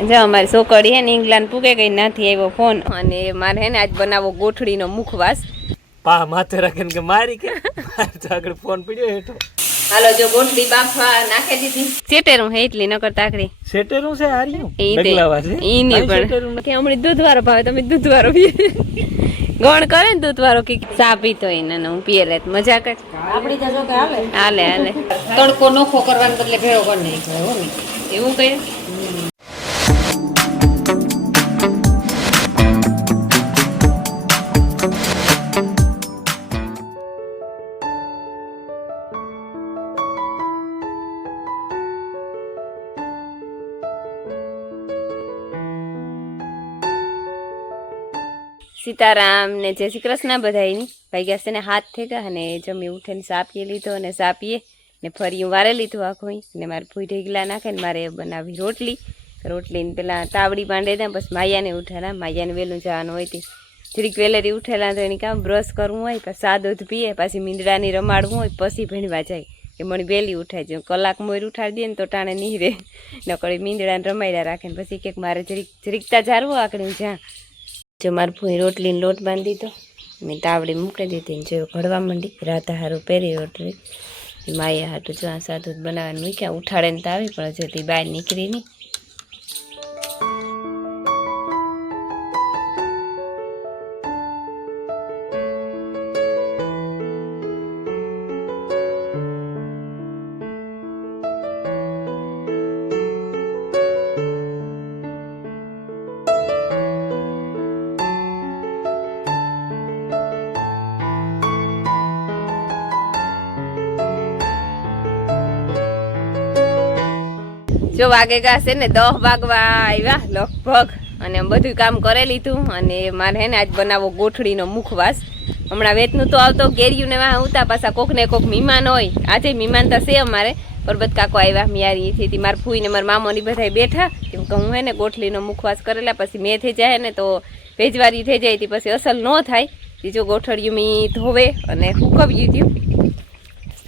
જો અમારી છોકરી હે ને ઇંગ્લેન્ડ પૂગે ગઈ નથી આવ્યો ફોન અને મારે હે ને આજ બનાવો ગોઠડીનો મુખવાસ પા માથે રાખીને કે મારી કે આગળ ફોન પડ્યો હેઠો હાલો જો ગોઠડી બાફવા નાખી દીધી સેટેરું હે એટલી નકર તાકડી સેટેરું છે હાર્યું ઈ ડગલાવા છે ઈ ની પણ કે હમણી દૂધવાળો ભાવે તમે દૂધવાળો પીએ ગણ કરે ને દૂધવાળો કે ચા પીતો એને હું પીએ લે મજા કર આપડી તો જો કે હાલે હાલે તડકો નોખો કરવાને બદલે ભેળો કરી નાખ્યો હો ને એવું કહે સીતારામ ને જય શ્રી કૃષ્ણ બધાયની ભાગ્યા છે ને હાથ થઈ ગયા અને જમી ઉઠીને સા પીએ લીધો અને સા પીએ ને ફરી હું વારે લીધું આખું ને મારે ભૂઈ ઢેગલા નાખે ને મારે બનાવી રોટલીને પેલા તાવડી બાંધે દે પછી માયાને ઉઠેલા માયાને વહેલું જવાનું હોય તે જરીક વેલેરી ઉઠેલા તો એની કામ બ્રશ કરવું હોય પછી સા દૂધ પીએ પછી મીંદડાની રમાડવું હોય પછી ભણવા જાય કે મને વહેલી ઉઠાય છે કલાક મોર ઉઠાડી દે ને તો ટાણે નહીં રહે નકર મીંદડાને રમાડ્યા રાખે ને પછી કંઈક મારે જરીકતા ઝારવું આકડી જ્યાં જો મારે ભૂઈ રોટલીને લોટ બાંધી દીધો મેં તાવડી મૂકી દીધી ને જો ઘડવા માંડી રાતા હારું પહેરી રોટલી માયા હાટું જો આ સાદું બનાવવાનું મૂક્યા ઉઠાડે ને તો આવી પણ જતી બહાર નીકળી નહીં જો વાગે ગાશે ને 10 વાગવા આવ્યા લગભગ અને બધું કામ કરી લીધું અને મારે હે ને આજ બનાવો ગોઠડીનો મુખવાસ હમણાં વેતનું તો આવતો કેરીયું ને વાહ ઉતા પાછા કોક ને કોક મહેમાન હોય આજે મહેમાન તો છે અમારે પરબત કાકો આવ્યા મિયારીથી મારા ફૂઈ ને મારા મામોની બધા બેઠા કેમ કે હું હે ને ગોઠડીનો મુખવાસ કરેલા પછી મેં થઈ જાય ને તો ભેજવારી થઈ જાય પછી અસલ ન થાય બીજો ગોઠડિયું મેં ધોવે અને હુકવ્યું થયું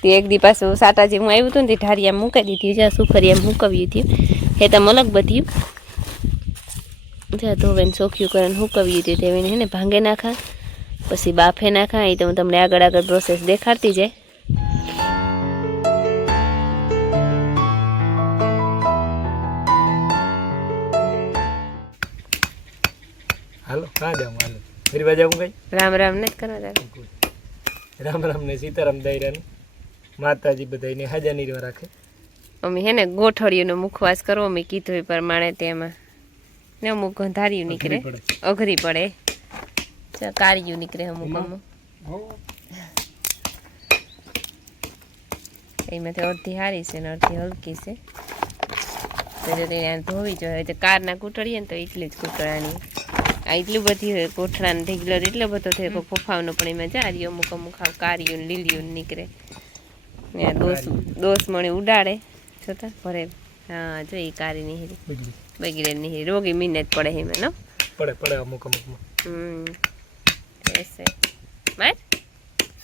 તે એક દી પાછું સાટા જે હું આવ્યું હતું ને તે ઢારિયા મૂકી દીધી જ્યાં સુખરિયા મૂકવ્યું હતું હે તમ અલગ બધ્યું જ્યાં ધોવે ને ચોખ્યું કરે ને હુકવ્યું હતું તેવીને હે ને ભાંગે નાખા પછી બાફે નાખા એ તો હું તમને આગળ પ્રોસેસ દેખાડતી જાય હાલો કાં જાઉં હાલો ફરી બાજુ આવું કઈ રામ રામ ને કરવા તારે રામ રામ ને સીતારામ દાયરાને માતાજી બધાને હાજર રાખે અમે હે ને ગોઠડિયુંનો મુખવાસ કરવો મેં કીધું એ પ્રમાણે તેમાં ને અમુક ગંધારિયું નીકળે અઘરી પડે કારિયું નીકળે અમુક એમાંથી અડધી હારી છે ને અડધી હલકી છે તો જો તેને ધોવી જોઈએ કારના કૂટડીએ ને તો એટલી જ કૂટવાની આ એટલું બધી હોય કોઠરાને ઢીગલર એટલો બધો થયો ફોફાવનો પણ એમાં જારી અમુક હાવ કારિયું લીલિયું નીકળે ને દોસ મણી ઉડાડે છતાં ભરે હા જો એ કારી નીહરી બગીડે નીહરી રોગી મિને જ પડે એમાં ન પડે અમુક એસે માર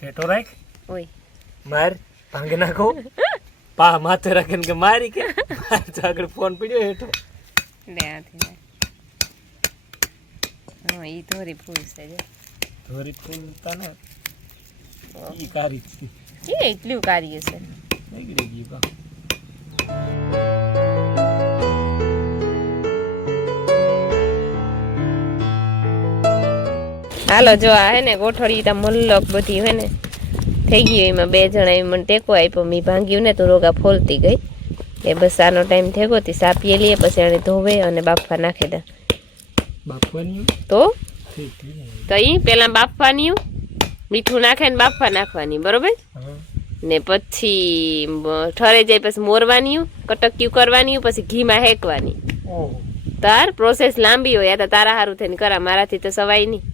સેટો રાખ ઓય માર ભાંગે નાખો પા માથે રાખીને કે મારી કે આગળ ફોન પડ્યો હેઠો લે આથી હા ઈ ધોરી ફૂલ છે જો ધોરી ફૂલ તાને ઈ કારી એ એટલું કાર્ય છે નીકળી ગઈ બા હાલો જો આ હે ને ગોઠડી તા મલ્લક બધી હે ને થઈ ગયું એમાં 2 જણા મને ટેકો આપ્યો મેં ભાંગ્યું ને તો રોગા ફોલતી ગઈ એ બસ આનો ટાઈમ થઈ ગયો તી સાપીએ લઈએ પછી એને ધોવે અને બાફવા નાખી દે બાફવાની તો ઈ પેલા બાફવાની મીઠું નાખે ને બાફવા નાખવાની બરોબર ને પછી ઠરે જાય પછી મોરવાની કટક્યું કરવાની પછી ઘીમાં હેકવાની તાર પ્રોસેસ લાંબી હોય આ તો તારા હારું થઈને કરા મારાથી તો સવાય નહીં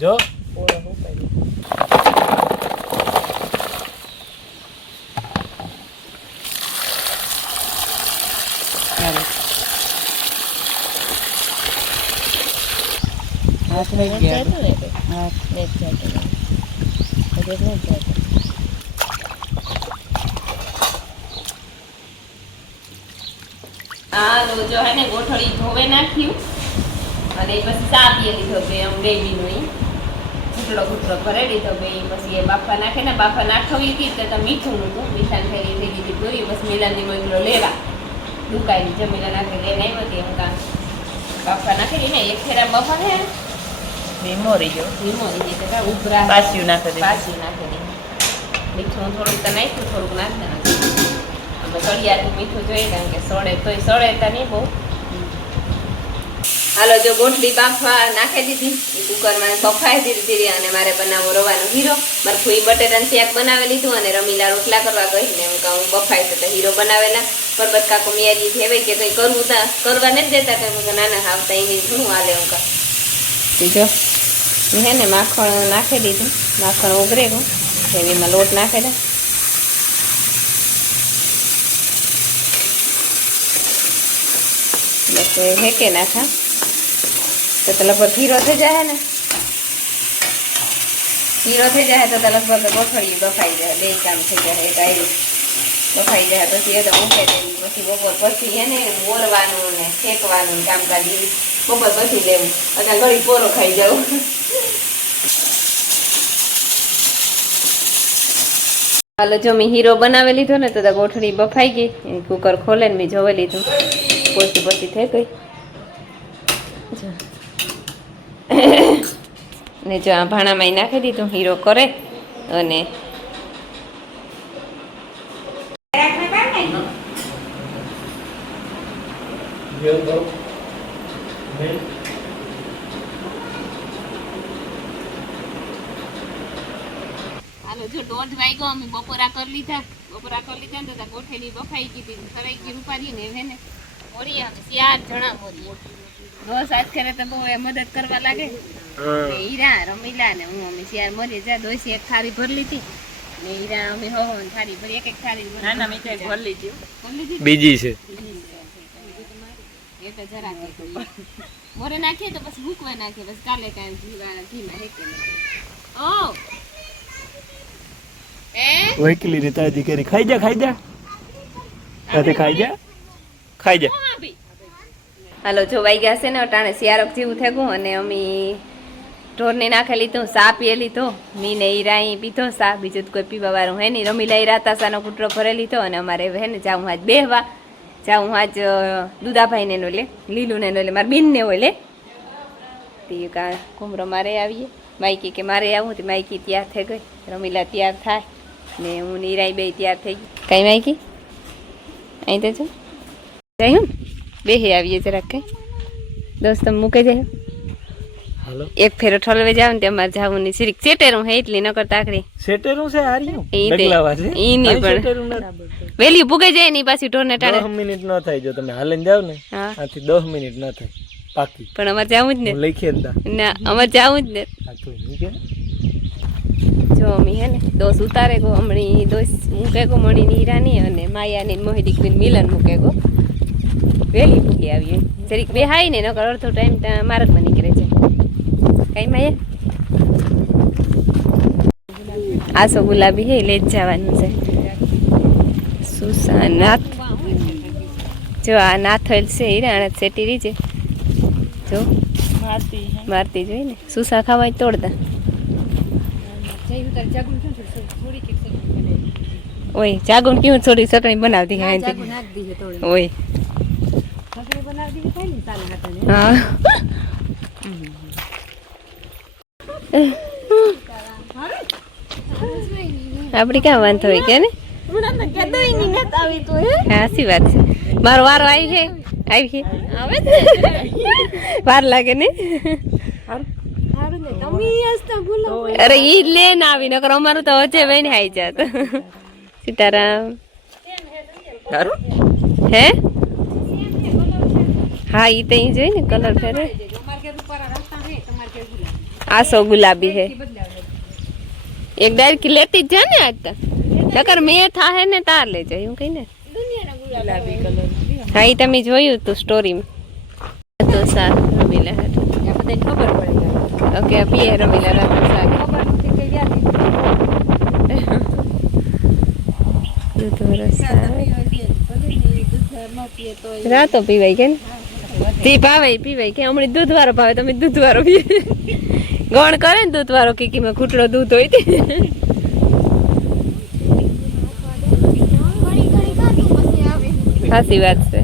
જો હાથ લઈ ગયા હાથ લઈ ગયા હા જો હે ને ગોઠળી ધોવે નાખ્યું અને પછી ચા પીએ લીધો બે આમ બેબીનો એ ઘૂંટડો ભરે લીધો બે પછી એ બાફા નાખે ને બાફા નાખવી હતી તો મીઠું નહોતું મીઠા ફેરી થઈ ગઈ હતી પૂરી પછી મિલાની મોકલો લેવા દુકાઈ જમીલા નાખે લઈને આવ્યો હતી હું કામ બાફા નાખી દઈને એક ફેરા બફા ને ધીમો રહી તો ઉભરા પાછું નાખી દે નાખી દે મીઠું થોડુંક તો નાખ્યું થોડુંક નાખી અમે સળિયાથી મીઠું જોઈએ કારણ કે સળે તોય સળે તો નહીં બહુ હાલો જો ગોઠલી બાફવા નાખી દીધી એ કુકરમાં બફાઈ ધીરે ધીરે અને મારે બનાવવો રવાનો હીરો મારે ફૂઈ બટેટાનું શાક બનાવી લીધું અને રમીલા રોટલા કરવા કહીને હું કહું બફાય તો હીરો બનાવેલા પરબત કાકો મિયારી કહેવાય કે કંઈ કરવું તા કરવા નથી દેતા કંઈ નાના આવતા એની ઘણું હાલે હું કહું જો હે ને માખણ નાખી દીધું માખણ ઉઘરે ગયું એવીમાં લોટ નાખેલા બસ હેકે નાખા તો લગભગ હીરો થઈ જાય ને હીરો થઈ જાય તો લગભગ ગોઠળી બફાઈ જાય બે કામ થઈ જાય એક આયરું બફાઈ જાય પછી એ તો મૂકે દેવી પછી બપોર પછી એને મોરવાનું ને શેકવાનું કામકાજ બપોર પછી લેવું અને ઘડી પોરો ખાઈ જવું હાલો જો મેં હીરો બનાવી લીધો ને તો ગોઠળી બફાઈ ગઈ કુકર ખોલે ને મેં જોઈ લીધું પોચી પોચી થઈ ગઈ ને જો આ ભાણામાં નાખી દીધું હીરો કરે અને હાલો જો 1:30 વાગ્યો અમે બપોરા કરી લીધા ને તો ગોઠેલી બફાઈ ગઈ હતી તરાઈ ગઈ રૂપારી ને હે ને મોરી અમે 4 જણા મોરી દોસ્ત આજ કરે તો બહુ મદદ કરવા લાગે હીરા રમીલા ને હું અમે 4 મોરી જા દોસી એક થાળી ભરી લીધી ને હીરા અમે હો થાળી ભરી એક થાળી નાના મીઠાઈ ભરી લીધી બીજી છે એક જરા મોરે નાખીએ તો પછી મૂકવા નાખીએ પછી કાલે કાંઈ ઘીમાં હેકે ઓ વકીલી રીતે અધિકારી ખાઈ જા ખાઈ જા હાલો જો વાગ્યા છે ને અટાણે શિયાળક જેવું થઈ ગયું અને અમે ઢોરને નાખી લીધું સા પીએ લીધો મીને હીરાઈ પીધો સા બીજું તો કોઈ પીવા વાળું હે નહીં રમીલા રાતા સાનો કૂટરો ભરે લીધો અને અમારે હે ને જાઉં આજ બેહવા જાઉં આજ દુદાભાઈને નો લે લીલું ને નો લે મારા બેનને હોય લે તે કા કુમરો મારે આવીએ માઈકી કે મારે આવું તો માઈકી તૈયાર થઈ ગઈ રમીલા તૈયાર થાય ને હું નીરાઈ બે તૈયાર થઈ ગઈ કઈ માઈકી અહીં તો જો જઈ બેહી આવીએ જરાક કઈ દોસ્ત મૂકે જાય હાલો એક ફેરો ઠલવે જાવ ને અમારે જાવું ની સિરીક સેટેરું હે એટલી નકર તાકડી સેટેરું છે હાર્યું ઈ બગલાવા છે ઈ નહીં પણ વેલી પૂગે જાય ની પાછી ઢોરને ટાળે 10 મિનિટ ન થાય જો તમે હાલીને જાવ ને હા આથી 10 મિનિટ ન થાય પાકી પણ અમારે જાવું જ ને હું લખી દા ના અમારે જાવું જ ને આ તું મૂકે જો અમી હે ને દોસ ઉતારે ગો હમણી દોસ મૂકે ગો મણી નીરાની અને માયાની મોહિડી ક્વીન મિલન મૂકે ગો વેલી પૂગી આવીએ જરીક બેહાઈ ને નકર અડધો ટાઈમ માર્ગમાં નીકળે છે કઈ માયા આસો ગુલાબી હે લઈ જ જવાનું છે સુસા નાથ જો આ નાથેલ છે હીરા સેટી રહી છે જો મારતી જોઈ ને સુસા ખાવા તોડતા ઓય જાગુન કેવું થોડી ચટણી બનાવતી હે ઓય હા આપડી ક્યાં વાંધો હોય કે ને સાચી વાત છે મારો વારો આવી છે વાર લાગે ને અરે ઈ લે ના આવી નકર અમારું તો હજે વઈને આવી જાત સીતારામ હે હા ઈ તો ઈ જોઈ ને કલર ફેરે આસો ગુલાબી હે એક ડાયરેક્ટ લેતી જ જા ને આજ તો નકર મેં થાહે ને તાર લે જાય હું કઈ ને હા ઈ તમે જોયું તું સ્ટોરીમાં તો સાર રમીલા હતું ખબર પડે ઓકે પીએ રમીલા રાત સાગ દૂધ રસ રાતો પીવાય કે તે ભાવે પીવાય કે હમણાં દૂધ વાળો ભાવે તમે દૂધ વાળો પી ગણ કરે ને દૂધ વાળો કીકીમાં ઘૂંટડો દૂધ હોય તે સાચી વાત છે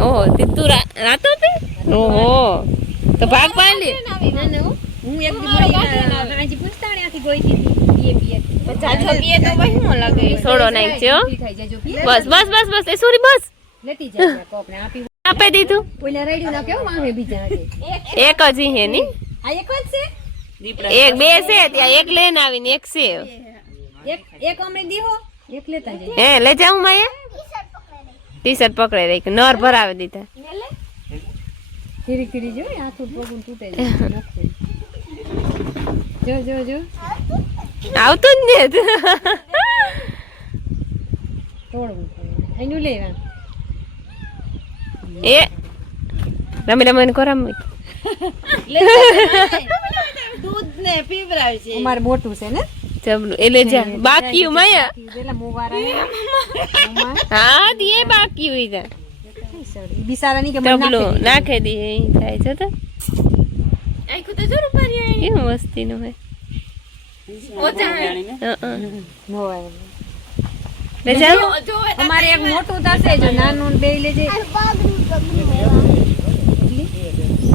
ઓહો તે તું રાતો પી ઓહો તો ભાગ પાડી થોડો નાખજો બસ બસ બસ બસ એ સોરી બસ આપી દીધું એક જ હે ની એક બે છે ત્યાં એક લઈને આવીને એક છે હે લે જાઉં માયા ટી શર્ટ પકડાઈ રહી નર ભરાવી દીધા આવતું જ ને એ રમી રમી કોરામ અમારે મોટું છે ને જબલું એટલે જા બાકી માયા હા દીએ બાકી હોય જા બિચારાની કે જબલું નાખે દી અહીં થાય છે તો કેવું મસ્તી નું હોય અમારે એક મોટું થશે જો નાનું બે લેજે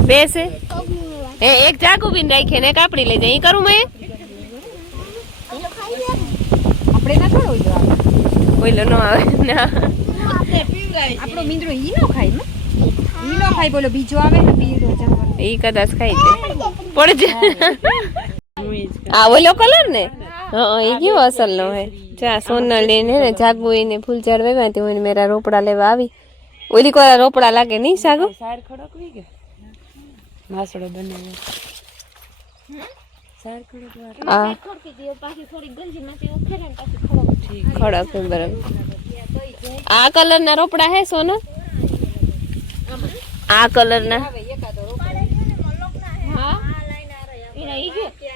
બે છે એ એક ચાકુ બીન રાખે ને કાપડી લેજે અહીં કરું મેં આપણે ના થોડો બોલો નો આવે ના આપણો મીંદરો ઈ નો ખાય ને ઈ નો ખાય બોલો બીજો આવે ને બીજો જંગલ ઈ કદાચ ખાઈ દે પડજે આ ઓલો કલર ને હા એ કેવો અસલ નો હે ચા સોનલ ને ને જાગુ ને ફૂલ ઝાડ વેવા તે હોય મેરા રોપડા લેવા આવી ઓલી કોરા રોપડા લાગે નહીં સાગુ સાર ખડકવી કે માસડો બનાવ્યો સાર ખડક આ ખડક બરાબર આ કલર ના રોપડા હે સોનલ આ કલર ના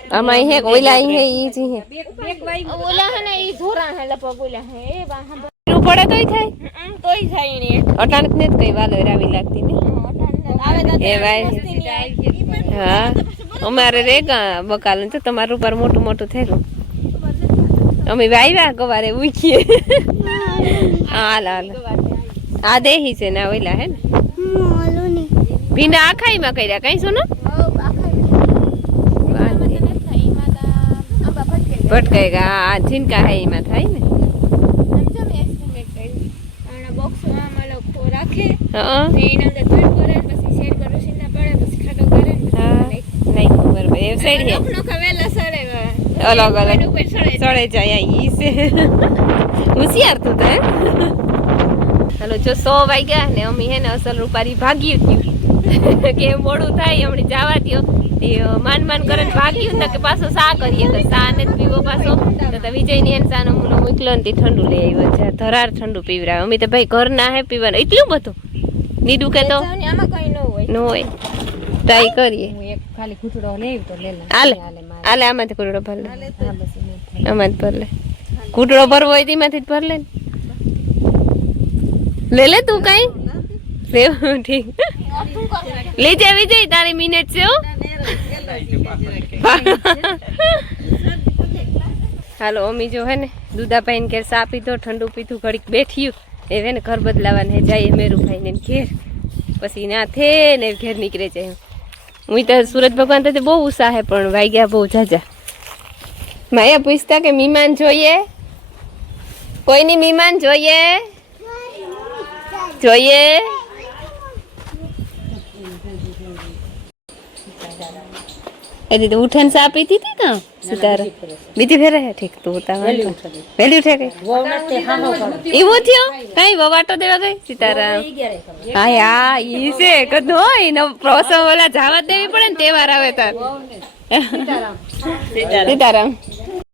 આમાં હે ઓલા હે ઈ જી હે ઓલા હે ને ઈ ધોરા હે લપક ઓલા હે એ બા નું પડે તોય તોય થાય ને અટાણક ને કઈ વાલો રાવી લાગતી ને આવે તો એ ભાઈ હા અમારે રેગા બકાલ તો તમારું ઉપર મોટું મોટું થયેલું અમે વાવ્યા ગવારે ઉખીએ હાલ હાલ આ દેહી છે ને ઓલા હે ને ભીંડા આખાઈ માં કર્યા કઈ સુનો ભટકાઈ ગયા આ ઝીનકા હે એમાં થાય ને હા નહીં ખબર એ સાઈડ હે અલગ અલગ સડે જાય ઈ છે હોશિયાર તું તો હાલો જો 100 વાગ્યા ને અમી હે ને અસલ રૂપારી ભાગ્યું થયું કે મોડું થાય હમણાં જવા દ્યો માન માન કરે ભાગ્યું ને કે પાછો સા કરીએ કે સા ને પીવો પાછો તો વિજય ની એને સાનો મુલો મોકલો ને ઠંડુ લઈ આવ્યો છે ધરાર ઠંડુ પીવરાવે અમે તો ભાઈ ઘર ના હે પીવાનું એટલું બધું નીડું કે તો આમાં કઈ ન હોય ન હોય ટ્રાય કરીએ હું એક ખાલી ઘૂંટડો લેવ તો લે હાલે હાલે આમાંથી ઘૂંટડો ભર લે આમાં જ ભર લે ઘૂંટડો ભરવો હોય તેમાંથી જ ભર લે લે લે તું કઈ રેવ ઠીક લે જા વિજય તારી મિનિટ છે હો હાલો અમી જો હે ને દૂધાભાઈ ને ઘેર સા પીધો ઠંડુ પીધું ઘડીક બેઠ્યું એ હે ને ઘર બદલાવાને જાય મેરુભાઈ ને ઘેર પછી ના થે ને ઘેર નીકળે જાય હું તો સુરત ભગવાન તો બહુ ઉત્સાહ હે પણ વાગ્યા બહુ જાજા માયા પૂછતા કે મહેમાન જોઈએ કોઈની મહેમાન જોઈએ જોઈએ એદી તો ઉઠન સા પીતી હતી કા સિતાર બીજી ફેરે હે ઠીક તો ઉતા વેલી ઉઠે ગઈ એવું થયો કઈ વવાટો દેવા ગઈ સિતારામ હા યા ઈ છે કદો ઈનો પ્રોસમ ઓલા જાવા દેવી પડે ને તહેવાર આવે તાર સીતારામ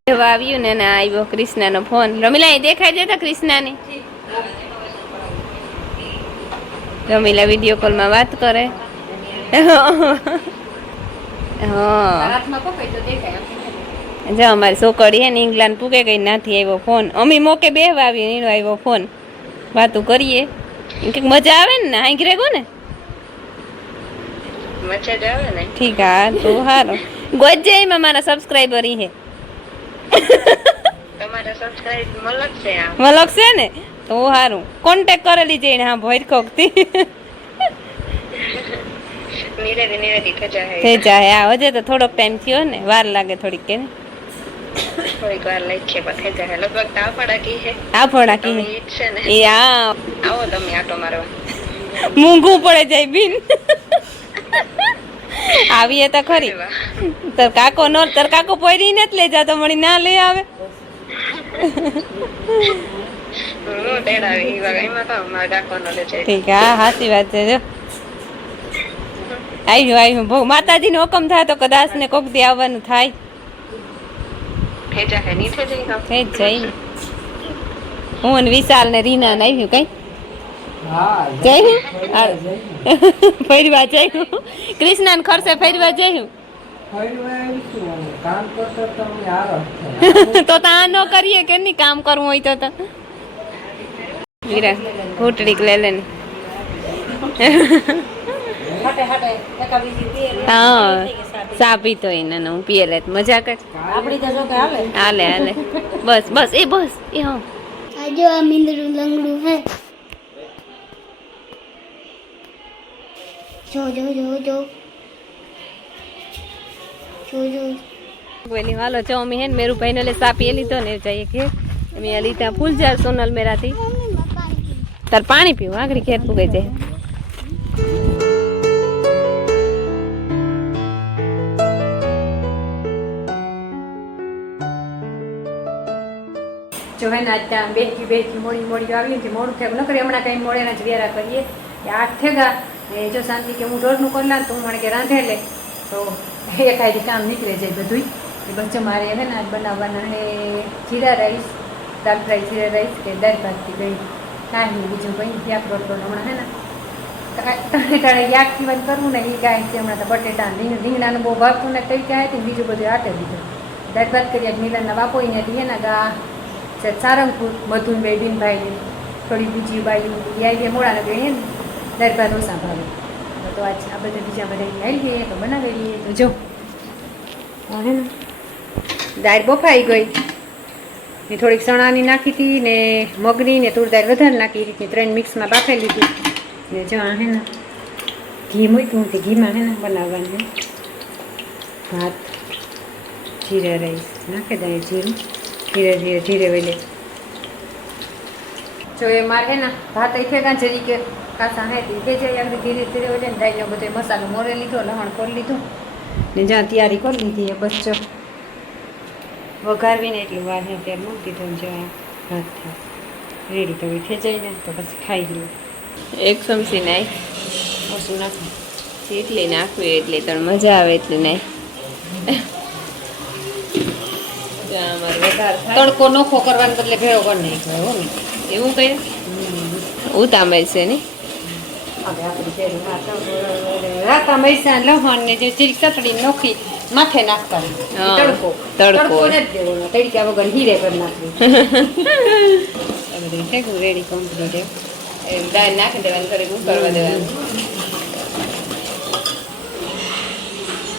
એવા આવ્યું ને ના આવ્યો કૃષ્ણાનો ફોન રમીલા દેખાઈ દેતા કૃષ્ણાની રમીલા વિડીયો કોલમાં વાત કરે હા જો અમારી છોકરી હે ને ઇંગ્લેન્ડ પૂકે ગઈ નથી આવ્યો ફોન અમી મોકે બેહવા આવી એનો આવ્યો ફોન વાતો કરીએ કંઈક મજા આવે ને હાઈ ગ્રેગો ને મજા જ આવે ને. ઠીક હા તો હારો ગોજે એમાં મારા સબસ્ક્રાઈબર હે તમારા સબસ્ક્રાઇબ મલક છે આમ. મલક છે ને તો હારું કોન્ટેક કરેલી જઈને હા ભોર કોકતી નિરેદી ખજા હે. થઈ જાય આ હજે તો થોડોક ટાઈમ થયો ને વાર લાગે થોડીક કે થોડીક વાર લઈ છે પણ થઈ જાય. લગભગ તાવ પડાકી છે. આ ફોડા તમે કી ઈજ છે ને. એ આ આવો તમે આટો મારવા. મૂંગું પડે જાય બીન આવીએ તો ખરી તાર કાકો પોરી ને જ લઈ જાતો મળી ના લઈ આવે હું તેડાવી ઈ વાગે એમાં તો મારા કાકોનો લે છે. ઠીક હા સાચી વાત છે જો આવ્યું બહુ માતાજીનો હુકમ થાય તો કદાચ ને કોક દી આવવાનું થાય થઈ જાય ની થઈ જાય. થઈ જ જાય ને હું ને વિશાલ ને રીના ને આવ્યું કઈ જયું ફેરવા જયું કૃષ્ણ ખર્ચે ફેરવા જયું તો આ ન કરીએ કે નહીં કામ કરવું હોય તો વીરા ઘૂંટડી લે લે હા સા પીતો એને હું પીએ લે મજા કર હાલે હાલે બસ બસ એ હા આ જો આ મીંદડું લંગડું હે જો જો જો જો જો જો બોલી હાલો ચોમી હે ને મેરું ભાઈ ને લે સા પીએ લીધો ને જઈએ કે મેં લીધા ફૂલ જાર સોનલ મેરાથી તાર પાણી પીવું આગળ ઘેર પૂગે જાય જો હે ને આજ ત્યાં બેથી મોડી આવી ને મોડું થયું ન કરી હમણાં કંઈ મોડે જ વેરા કરીએ 8 થેગા એ જો શાંતિ કે હું ઢોરનું કરલા ને તો હું મને કે રાંધે લે તો એકાદી કામ નીકળે જાય બધું એ બચ્ચો મારે હે ને આજ બનાવવાના હે જીરા રાઈસ દાળ ફ્રાય જીરા રાઈસ કે દાળ ભાતથી ગઈ કાંઈ નહીં બીજું કંઈ યાદ કરતો હમણાં હે ને ટમેટાને યાકથી વાત કરવું ને એ કાંઈ છે હમણાં તો બટેટા રીંગણાનું બહુ ભાવતું ને કઈ કાંઈ હતી બીજું બધું આટે દીધું દાળ ભાત કરી મિલનના બાપોઈને હે ને ગા સારંગપુર મધુન બેબીનભાઈ થોડી બીજી બાયું યાઈ મોડાને ગઈ ને દાળ ભાત ઓછા ભાવે તો આજ આ બધા બીજા બધા આવી ગઈએ તો બનાવી લઈએ તો જો હે ને દાળ બફાઈ ગઈ ને થોડીક ચણાની નાખી હતી ને મગની ને તુર દાળ વધારે નાખી એ રીતની 3 મિક્સમાં બાફાઈ લીધી ને જો હે ને ઘી મૂક્યું તે ઘીમાં હે ને બનાવવાનું ભાત જીરા રાઈસ નાખી દઈએ જીરું ધીરે વેલે જો એ મારે હે ને ભાત એ ફેગા જરી કે કાસા હે તે જાય આગળ ધીરે વેલે ને દાઈનો બધો મસાલો મોરે લીધો લહણ કરી લીધું ને જ્યાં તૈયારી કરી લીધી એ બસ જો વઘારવીને એટલું વાર હે ત્યારે મૂકી દીધું જો ભાત થાય રેડી તો થઈ જાય ને તો પછી ખાઈ લઈએ એક ચમચી નાખ ઓછું નાખું જેટલી નાખવી એટલી તને મજા આવે એટલી નાખ તડકો નોખો કરવાને બદલે ભેળો કરી નાખ્યો હો ને એવું કઈ ઉતામેલ છે ને રાતા મરચાં લહણ ને જે ચીરી ચટણી નોખી માથે નાખવાની હા, તડકો તડકો. નથી દેવાનો તડકા વગર હીરે કરી નાખવી બધું રેડી કમ્પ્લીટ દાળ નાખી દેવાનું કરી ઉકળવા દેવાનું